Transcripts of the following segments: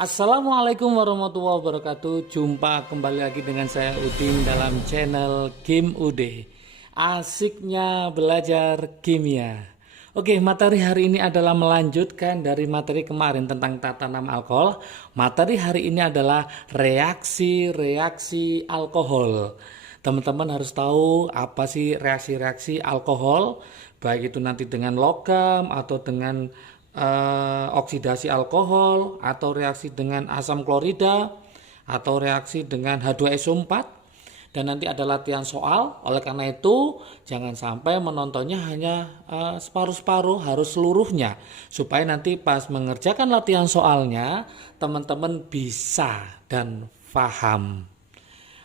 Assalamualaikum warahmatullahi wabarakatuh. Jumpa kembali lagi dengan saya Udin dalam channel Game UD. Asiknya belajar kimia. Oke, materi hari ini adalah melanjutkan dari materi kemarin tentang tata nama alkohol. Materi hari ini adalah reaksi-reaksi alkohol. Teman-teman harus tahu apa sih reaksi-reaksi alkohol, baik itu nanti dengan logam atau dengan oksidasi alkohol, atau reaksi dengan asam klorida, atau reaksi dengan H2SO4. Dan nanti ada latihan soal. Oleh karena itu jangan sampai menontonnya hanya separuh-separuh, harus seluruhnya, supaya nanti pas mengerjakan latihan soalnya teman-teman bisa dan paham.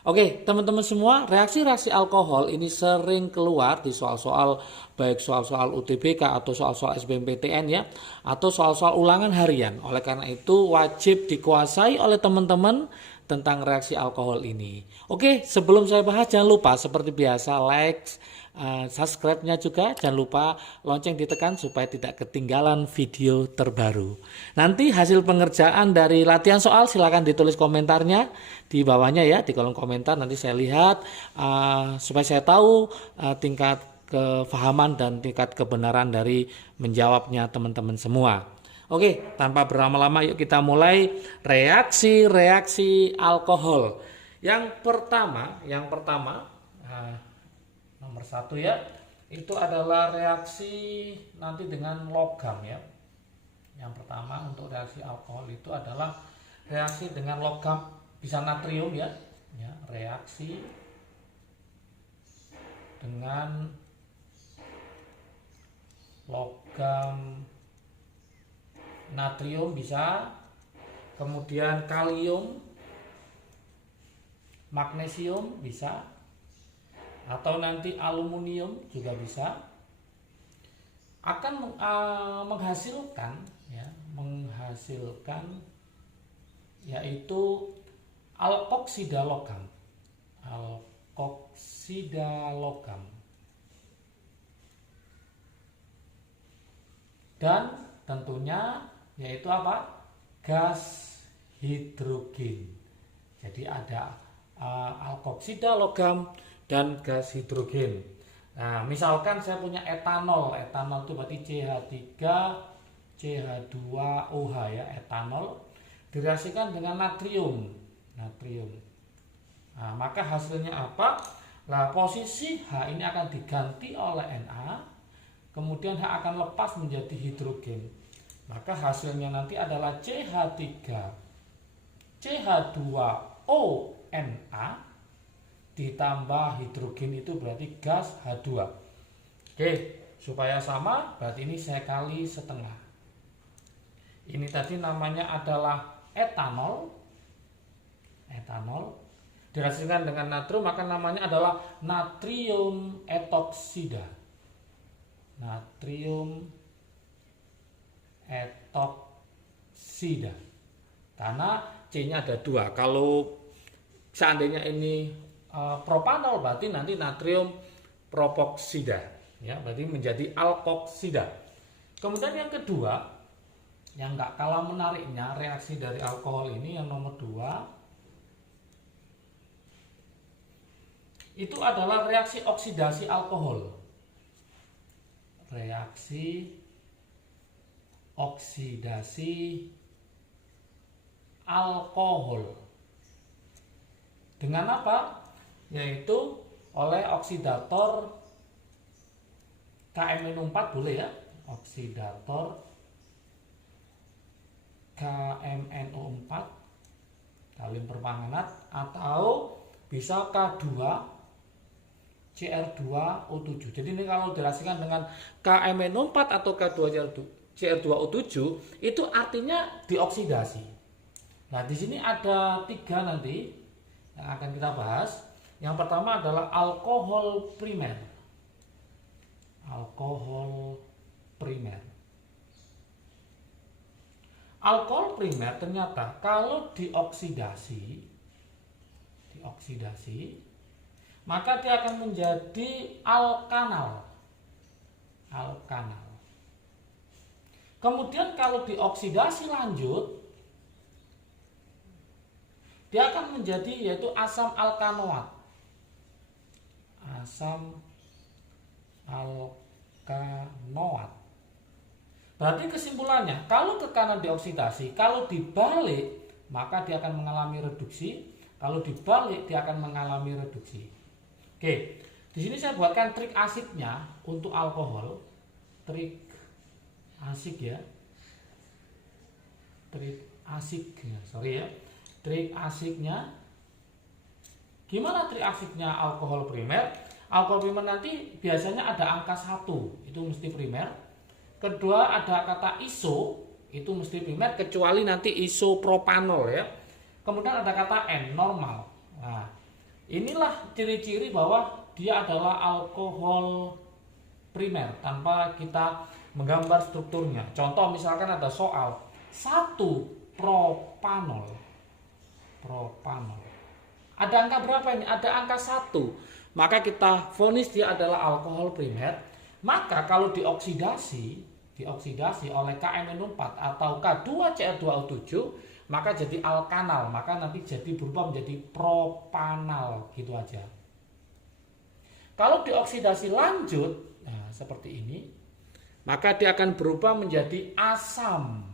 Oke, teman-teman semua, reaksi-reaksi alkohol ini sering keluar di soal-soal, baik soal-soal UTBK atau soal-soal SBMPTN ya, atau soal-soal ulangan harian. Oleh karena itu wajib dikuasai oleh teman-teman tentang reaksi alkohol ini. Oke, sebelum saya bahas jangan lupa seperti biasa like, subscribe-nya juga, jangan lupa lonceng ditekan supaya tidak ketinggalan video terbaru. Nanti hasil pengerjaan dari latihan soal silakan ditulis komentarnya di bawahnya ya, di kolom komentar. Nanti saya lihat supaya saya tahu tingkat kefahaman dan tingkat kebenaran dari menjawabnya teman-teman semua. Oke, tanpa berlama-lama yuk kita mulai reaksi-reaksi alkohol. Yang pertama nomor satu ya, itu adalah reaksi nanti dengan logam ya. Yang pertama untuk reaksi alkohol itu adalah reaksi dengan logam, bisa natrium ya, reaksi dengan logam natrium bisa, kemudian kalium, magnesium bisa, atau nanti aluminium juga bisa, akan menghasilkan yaitu alkoksida logam. Dan tentunya yaitu apa? Gas hidrogen. Jadi ada alkoksida logam dan gas hidrogen. Nah, misalkan saya punya etanol itu berarti CH2CH2OH ya, etanol direaksikan dengan natrium. Nah, maka hasilnya apa? Nah, posisi H ini akan diganti oleh Na, kemudian H akan lepas menjadi hidrogen. Maka hasilnya nanti adalah CH3CH2ONA ditambah hidrogen, itu berarti gas H2. Oke, supaya sama berarti ini saya kali setengah. Ini tadi namanya adalah etanol direaksikan dengan natrium, maka namanya adalah natrium etoksida. Karena C-nya ada 2. Kalau seandainya ini propanol berarti nanti natrium propoksida ya, berarti menjadi alkoksida. Kemudian yang kedua, yang gak kalah menariknya reaksi dari alkohol ini, yang nomor 2 itu adalah reaksi oksidasi alkohol. Reaksi oksidasi alkohol dengan apa? Yaitu oleh oksidator KMNO4, boleh ya, oksidator KMNO4 kalium permanganat, atau bisa K2CR2O7. Jadi ini kalau direaksikan dengan KMNO4 atau K2CR2O7 itu artinya dioksidasi. Nah, di sini ada 3 nanti yang akan kita bahas. Yang pertama adalah alkohol primer. Alkohol primer ternyata kalau dioksidasi maka dia akan menjadi alkanal. Kemudian kalau dioksidasi lanjut dia akan menjadi yaitu asam alkanoat. Asam alkanoat. Berarti kesimpulannya, kalau ke kanan dioksidasi, kalau dibalik maka dia akan mengalami reduksi, kalau dibalik dia akan mengalami reduksi. Oke, di sini saya buatkan trik asidnya untuk alkohol, trik asik ya, trik asiknya, sorry ya, trik asiknya. Gimana trik asiknya alkohol primer? Alkohol primer nanti biasanya ada angka 1, itu mesti primer. Kedua ada kata iso, itu mesti primer, kecuali nanti isopropanol ya. Kemudian ada kata N, normal. Nah, inilah ciri-ciri bahwa dia adalah alkohol primer tanpa kita menggambar strukturnya. Contoh misalkan ada soal 1 propanol. Propanol. Ada angka berapa ini? Ada angka 1. Maka kita vonis dia adalah alkohol primer. Maka kalau dioksidasi oleh KMNO4 atau K2Cl2O7, maka jadi alkanal, maka nanti jadi berubah menjadi propanal, gitu aja. Kalau dioksidasi lanjut, nah seperti ini, maka dia akan berubah menjadi asam.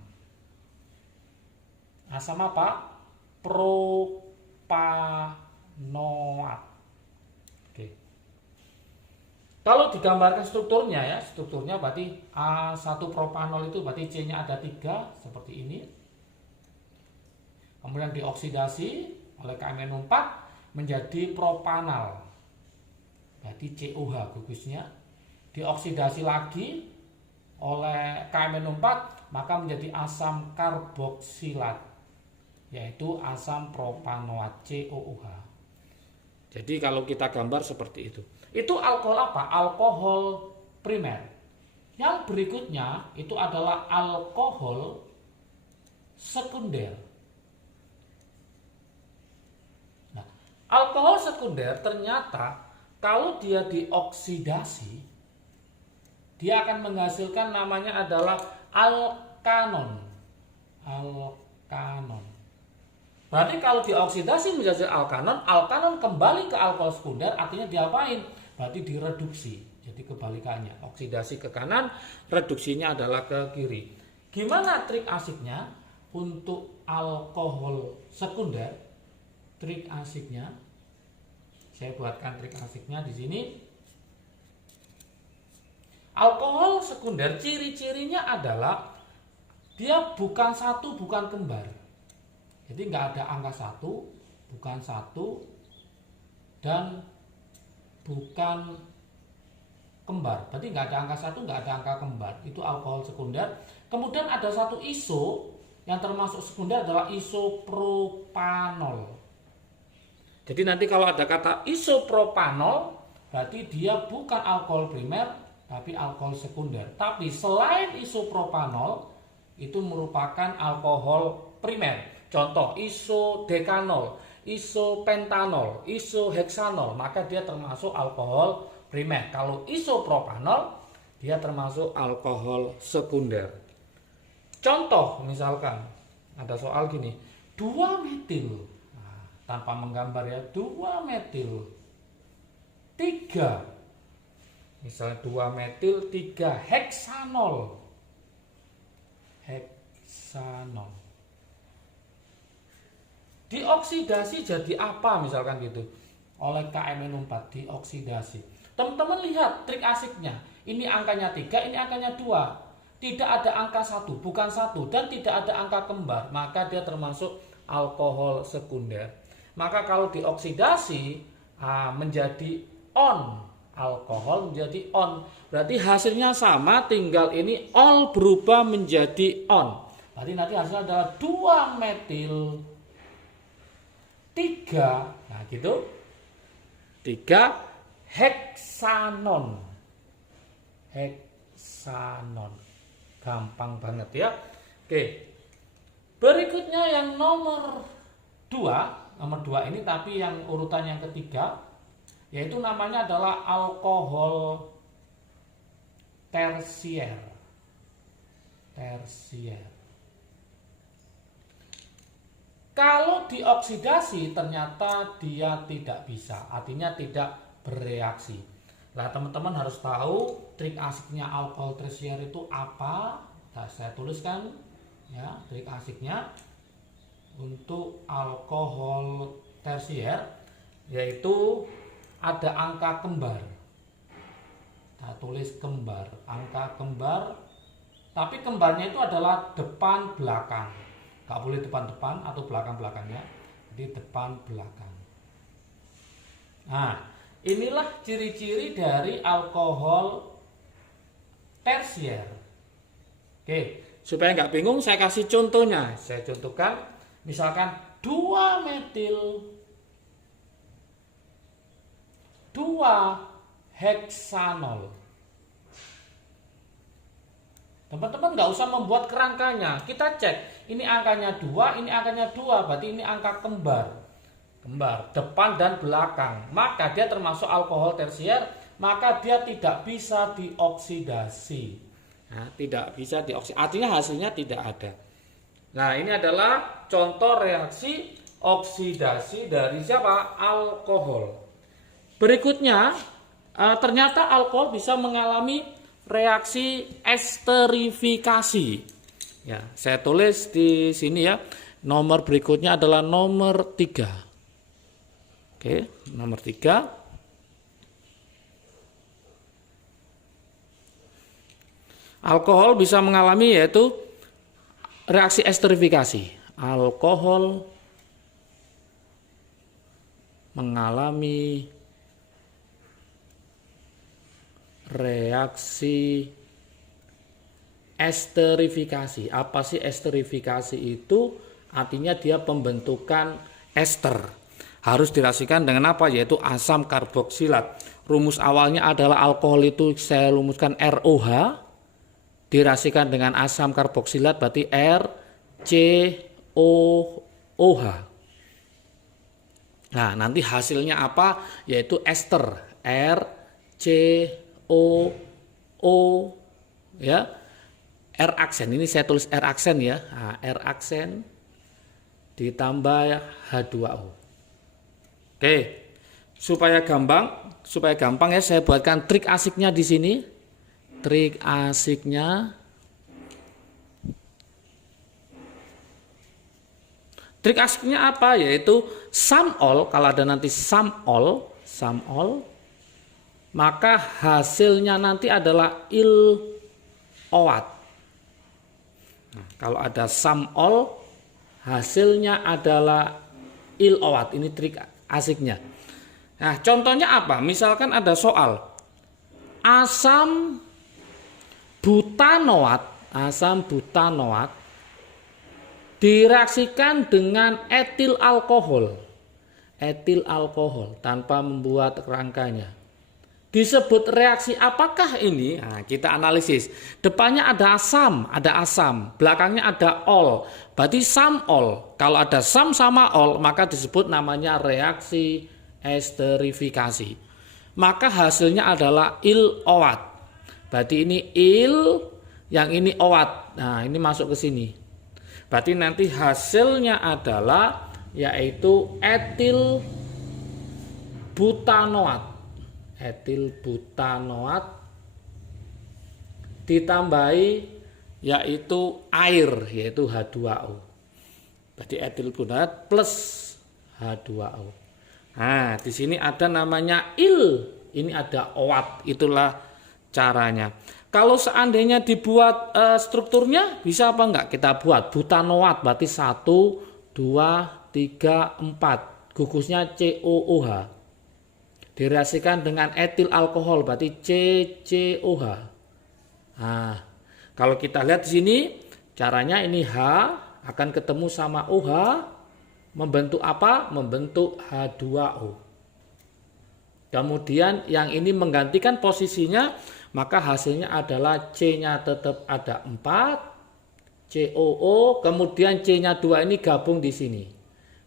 Asam apa? Propanoat. Oke. Kalau digambarkan strukturnya ya, strukturnya berarti A1 propanol itu berarti C-nya ada 3 seperti ini. Kemudian dioksidasi oleh KMNO4 menjadi propanal. Berarti COH gugusnya. Dioksidasi lagi oleh KMNO4 maka menjadi asam karboksilat, yaitu asam propanoat COOH. Jadi kalau kita gambar seperti itu. Itu alkohol apa? Alkohol primer. Yang berikutnya itu adalah alkohol sekunder. Nah, alkohol sekunder ternyata kalau dia dioksidasi, dia akan menghasilkan namanya adalah alkanon. Alkanon. Berarti kalau dioksidasi menjadi alkanon, alkanon kembali ke alkohol sekunder, artinya diapain? Berarti direduksi. Jadi kebalikannya, oksidasi ke kanan, reduksinya adalah ke kiri. Gimana trik asiknya untuk alkohol sekunder? Trik asiknya, saya buatkan trik asiknya di sini. Alkohol sekunder ciri-cirinya adalah dia bukan satu, bukan kembar. Jadi nggak ada angka 1, bukan 1, dan bukan kembar. Berarti nggak ada angka 1, nggak ada angka kembar. Itu alkohol sekunder. Kemudian ada satu iso yang termasuk sekunder adalah isopropanol. Jadi nanti kalau ada kata isopropanol, berarti dia bukan alkohol primer, tapi alkohol sekunder. Tapi selain isopropanol, itu merupakan alkohol primer. Contoh isodekanol, isopentanol, isoheksanol, maka dia termasuk alkohol primer. Kalau isopropanol, dia termasuk alkohol sekunder. Contoh misalkan ada soal gini, 2-metil, nah, tanpa menggambar ya, 2-metil 3, misalnya 2-metil 3 heksanol, heksanol. Dioksidasi jadi apa misalkan gitu oleh KMNO4, dioksidasi. Teman-teman lihat trik asiknya. Ini angkanya 3, ini angkanya 2. Tidak ada angka 1, bukan 1, dan tidak ada angka kembar, maka dia termasuk alkohol sekunder. Maka kalau dioksidasi menjadi on, alkohol menjadi on. Berarti hasilnya sama, tinggal ini ol berubah menjadi on. Berarti nanti hasilnya adalah 2-metil 3, nah gitu, 3 heksanon. Heksanon. Gampang banget ya. Oke. Berikutnya yang nomor 2. Nomor 2 ini tapi yang urutan yang ketiga, yaitu namanya adalah alkohol tersier. Tersier. Kalau dioksidasi ternyata dia tidak bisa, artinya tidak bereaksi. Nah, teman-teman harus tahu trik asiknya alkohol tersier itu apa. Nah, saya tuliskan ya trik asiknya untuk alkohol tersier, yaitu ada angka kembar. Nah, tulis kembar, angka kembar, tapi kembarnya itu adalah depan belakang. Gak boleh depan-depan atau belakang-belakangnya, jadi depan belakang. Nah, inilah ciri-ciri dari alkohol tersier. Oke, supaya nggak bingung saya kasih contohnya. Saya contohkan, misalkan 2 metil 2 heksanol. Teman-teman nggak usah membuat kerangkanya. Kita cek, ini angkanya 2, ini angkanya 2, berarti ini angka kembar. Kembar, depan dan belakang. Maka dia termasuk alkohol tersier, maka dia tidak bisa dioksidasi. Nah, tidak bisa dioksidasi, artinya hasilnya tidak ada. Nah, ini adalah contoh reaksi oksidasi dari siapa? Alkohol. Berikutnya, ternyata alkohol bisa mengalami reaksi esterifikasi. Ya, saya tulis di sini ya. Nomor berikutnya adalah nomor 3. Oke, nomor 3. Alkohol bisa mengalami yaitu reaksi esterifikasi. Alkohol mengalami reaksi esterifikasi. Apa sih esterifikasi itu? Artinya dia pembentukan ester. Harus dirasikan dengan apa? Yaitu asam karboksilat. Rumus awalnya adalah alkohol itu saya rumuskan ROH. Dirasikan dengan asam karboksilat berarti RCOOH. Nah, nanti hasilnya apa? Yaitu ester. RCOO ya. R aksen, ini saya tulis R aksen ya. Nah, R aksen ditambah H2O. Oke. Supaya gampang ya saya buatkan trik asiknya di sini. Trik asiknya. Trik asiknya apa? Yaitu SAMOL. Kalau ada nanti SAMOL, maka hasilnya nanti adalah il-owat. Nah, kalau ada SAMOL, hasilnya adalah il-owat. Ini trik asiknya. Nah, contohnya apa? Misalkan ada soal asam butanoat direaksikan dengan etil alkohol tanpa membuat kerangkanya. Disebut reaksi apakah ini? Nah, kita analisis. Depannya ada asam, belakangnya ada ol. Berarti SAMOL. Kalau ada SAM sama ol, maka disebut namanya reaksi esterifikasi. Maka hasilnya adalah il-owat. Berarti ini il, yang ini owat. Nah, ini masuk ke sini. Berarti nanti hasilnya adalah yaitu etil butanoat ditambahi yaitu air, yaitu H2O. Berarti etil butanoat plus H2O. Nah, di sini ada namanya il, ini ada owat, itulah caranya. Kalau seandainya dibuat strukturnya bisa apa enggak? Kita buat butanoat, berarti 1, 2, 3, 4. Gugusnya COOH. Direaksikan dengan etil alkohol berarti CCOH. Nah, kalau kita lihat di sini caranya ini H akan ketemu sama OH membentuk apa? Membentuk H2O. Kemudian yang ini menggantikan posisinya, maka hasilnya adalah C-nya tetap ada 4, COO, kemudian C-nya 2 ini gabung di sini.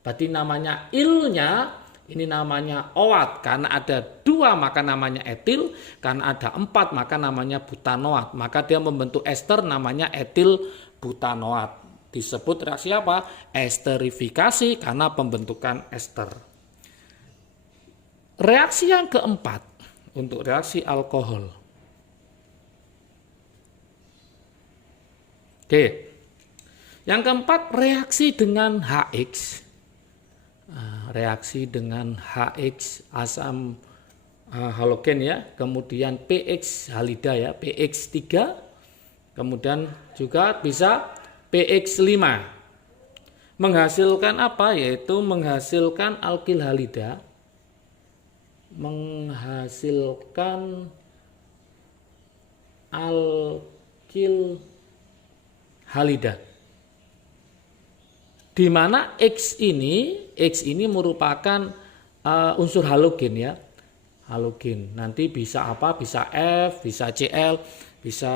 Berarti namanya il-nya ini namanya owat, karena ada 2 maka namanya etil, karena ada 4 maka namanya butanoat. Maka dia membentuk ester namanya etil butanoat. Disebut reaksi apa? Esterifikasi karena pembentukan ester. Reaksi yang keempat untuk reaksi alkohol. Oke. Yang keempat, reaksi dengan HX. Reaksi dengan HX asam halogen ya, kemudian PX halida ya, PX3, kemudian juga bisa PX5. Menghasilkan apa? Yaitu menghasilkan alkil halida, menghasilkan alkil halida. Di mana X ini merupakan unsur halogen ya. Halogen. Nanti bisa apa? Bisa F, bisa Cl, bisa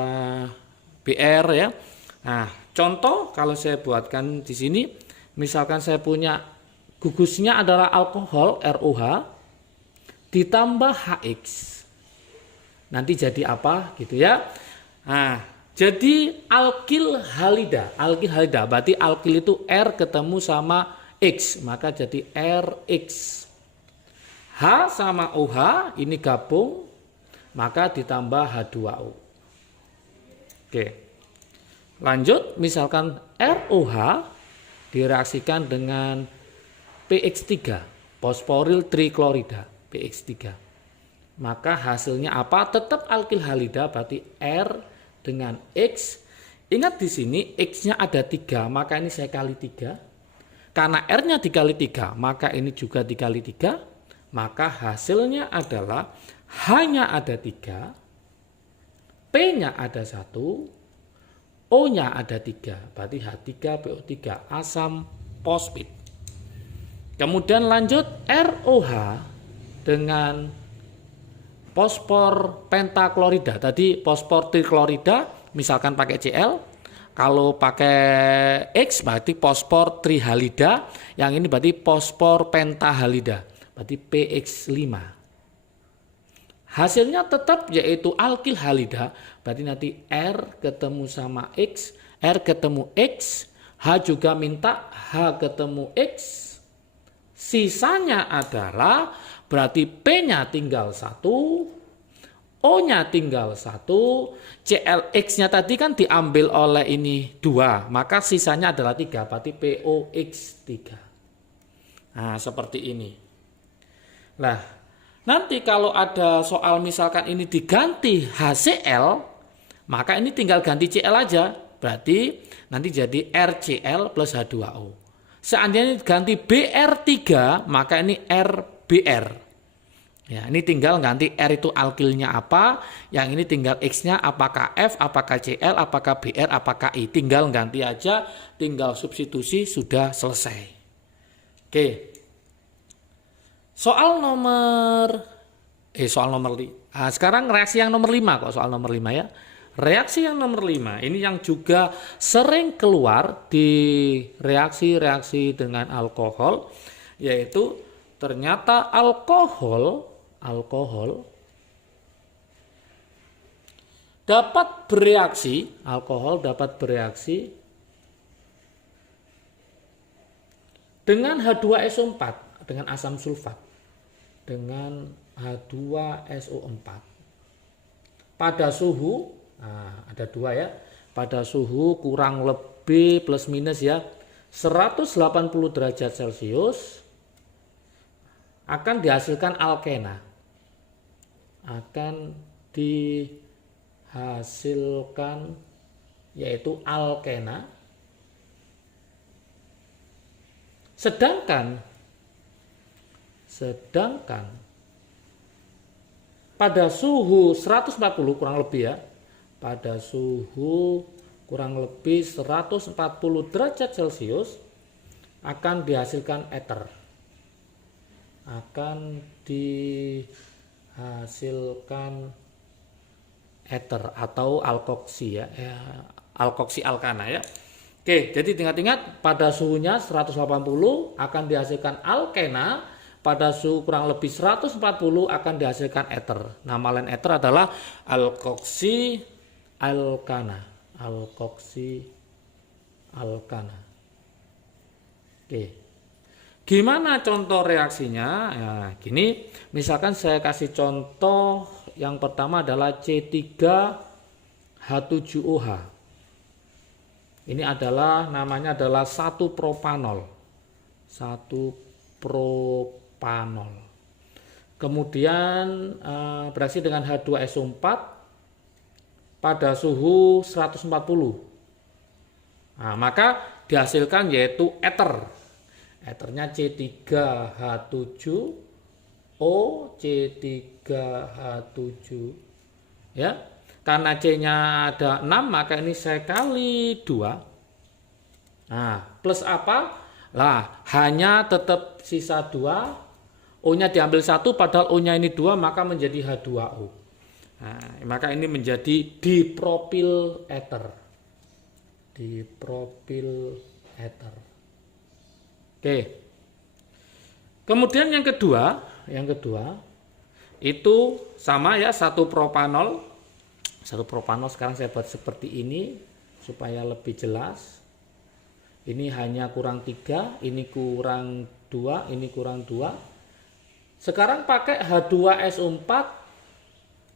Br ya. Nah, contoh kalau saya buatkan di sini, misalkan saya punya gugusnya adalah alkohol ROH ditambah HX. Nanti jadi apa gitu ya. Nah, jadi alkil halida berarti alkil itu R ketemu sama X, maka jadi RX. H sama OH ini gabung, maka ditambah H2O. Oke. Lanjut, misalkan ROH direaksikan dengan PX3, fosforil triklorida, PX3. Maka hasilnya apa? Tetap alkil halida, berarti R dengan X. Ingat di sini X-nya ada 3, maka ini saya kali 3. Karena R-nya dikali 3, maka ini juga dikali 3. Maka hasilnya adalah H-nya ada 3, P-nya ada 1, O-nya ada 3. Berarti H3PO3 asam fosfit. Kemudian lanjut ROH dengan fosfor pentaklorida. Tadi fosfor triklorida misalkan pakai Cl. Kalau pakai X berarti fosfor trihalida. Yang ini berarti fosfor pentahalida. Berarti PX5. Hasilnya tetap yaitu alkil halida. Berarti nanti R ketemu sama X. R ketemu X. H juga minta H ketemu X. Sisanya adalah berarti P-nya tinggal 1, O-nya tinggal 1, CLX-nya tadi kan diambil oleh ini 2, maka sisanya adalah 3, berarti POX3. Nah, seperti ini. Nah, nanti kalau ada soal misalkan ini diganti HCl, maka ini tinggal ganti Cl aja, berarti nanti jadi RCl plus H2O. Seandainya ganti BR3, maka ini RBR. Ya, ini tinggal ganti R itu alkilnya apa, yang ini tinggal X-nya apakah F, apakah Cl, apakah BR, apakah I. Tinggal ganti aja, tinggal substitusi, sudah selesai. Oke. Soal nomor sekarang reaksi yang nomor 5 kok, soal nomor 5 ya. Reaksi yang nomor 5 ini yang juga sering keluar di reaksi-reaksi dengan alkohol, yaitu ternyata alkohol dapat bereaksi dengan H2SO4 dengan asam sulfat dengan H2SO4 pada suhu ada 2 ya, pada suhu kurang lebih plus minus ya 180 derajat Celcius akan dihasilkan alkena, yaitu alkena. Sedangkan pada suhu 140 kurang lebih ya, pada suhu kurang lebih 140 derajat Celcius akan dihasilkan ether. Atau alkoksi ya, alkoksi alkana ya. Oke, jadi ingat-ingat pada suhunya 180 akan dihasilkan alkena, pada suhu kurang lebih 140 akan dihasilkan ether. Nama lain ether adalah alkoksi alkana. Alkoksi alkana. Oke. Gimana contoh reaksinya? Ya, gini, misalkan saya kasih contoh yang pertama adalah C3H7OH. Ini adalah namanya adalah 1 propanol. 1 propanol. Kemudian bereaksi dengan H2SO4 pada suhu 140. Nah, maka dihasilkan yaitu eter. Eternya C3H7O, C3H7, ya. Karena C-nya ada 6, maka ini saya kali 2. Nah, plus apa? Lah, hanya tetap sisa 2. O-nya diambil 1, padahal O-nya ini 2, maka menjadi H2O. Nah, maka ini menjadi dipropil eter. Dipropil eter. Oke. Kemudian yang kedua itu sama ya, 1 propanol. 1 propanol sekarang saya buat seperti ini supaya lebih jelas. Ini hanya kurang 3, ini kurang 2, ini kurang 2. Sekarang pakai H2SO4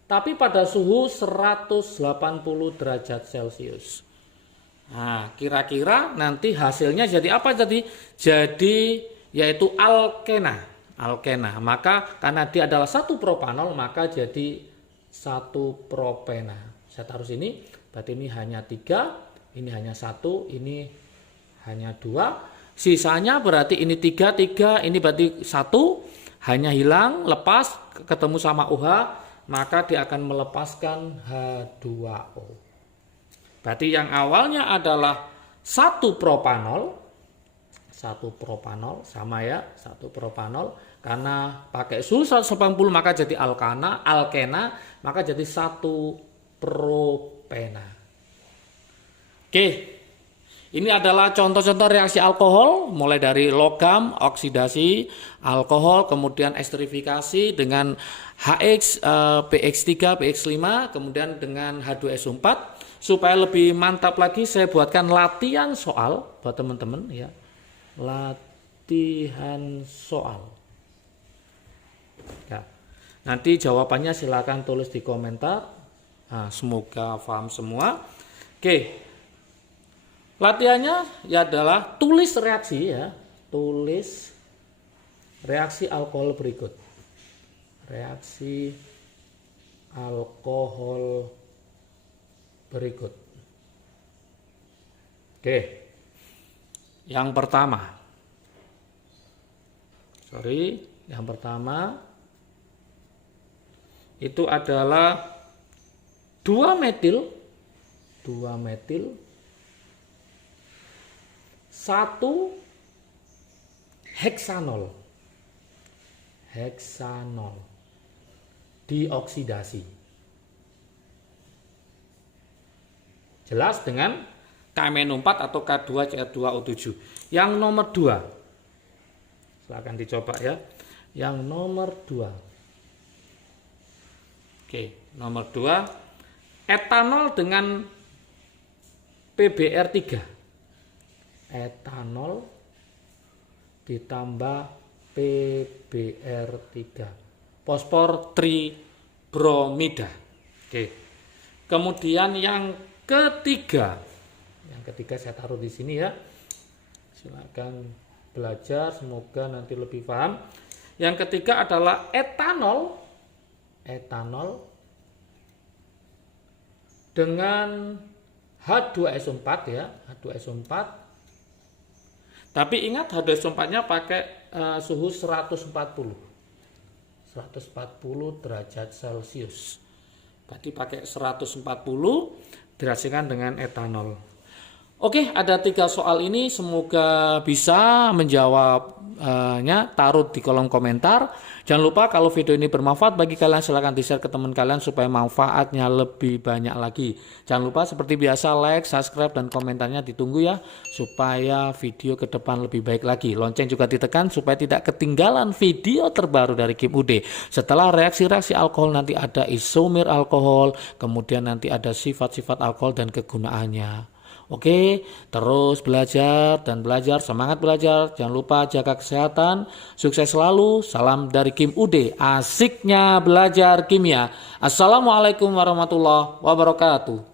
tapi pada suhu 180 derajat Celcius. Nah, kira-kira nanti hasilnya jadi apa? Jadi yaitu alkena. Maka karena dia adalah 1 propanol, maka jadi 1 propena. Saya taruh sini, berarti ini hanya 3, ini hanya 1, ini hanya 2. Sisanya berarti ini 3, ini berarti 1, hanya hilang, lepas, ketemu sama OH, maka dia akan melepaskan H2O. Berarti yang awalnya adalah 1 propanol sama ya, 1 propanol, karena pakai suhu 180 maka jadi alkena, maka jadi 1 propena. Oke. Ini adalah contoh-contoh reaksi alkohol, mulai dari logam, oksidasi, alkohol, kemudian esterifikasi dengan HX, PX3, PX5, kemudian dengan H2SO4. Supaya lebih mantap lagi, saya buatkan latihan soal buat teman-teman ya. Latihan soal. Ya. Nanti jawabannya silakan tulis di komentar. Nah, semoga paham semua. Oke. Latihannya ya adalah tulis reaksi ya. Tulis reaksi alkohol berikut. Reaksi alkohol berikut. Oke. Yang pertama. Yang pertama itu adalah 2 metil 1 heksanol dioksidasi. Jelas dengan KMNO4 atau K2CR2O7. Yang nomor 2. Silakan dicoba ya. Yang nomor 2. Oke, nomor 2. Etanol dengan PBr3. Etanol ditambah PBr3. Fosfor tribromida. Oke. Kemudian yang ketiga saya taruh di sini ya. Silakan belajar, semoga nanti lebih paham. Yang ketiga adalah etanol dengan H2SO4 ya, H2SO4. Tapi ingat H2SO4-nya pakai suhu 140 derajat Celcius. Berarti pakai 140 direaksikan dengan etanol. Oke, ada 3 soal ini, semoga bisa menjawabnya. Taruh di kolom komentar. Jangan lupa kalau video ini bermanfaat bagi kalian, silahkan di-share ke teman kalian supaya manfaatnya lebih banyak lagi. Jangan lupa seperti biasa like, subscribe, dan komentarnya ditunggu ya, supaya video ke depan lebih baik lagi. Lonceng juga ditekan supaya tidak ketinggalan video terbaru dari Kim UD. Setelah reaksi-reaksi alkohol nanti ada isomer alkohol, kemudian nanti ada sifat-sifat alkohol dan kegunaannya. Oke, terus belajar dan belajar, semangat belajar, jangan lupa jaga kesehatan, sukses selalu, salam dari Kim UD, asiknya belajar kimia. Assalamualaikum warahmatullahi wabarakatuh.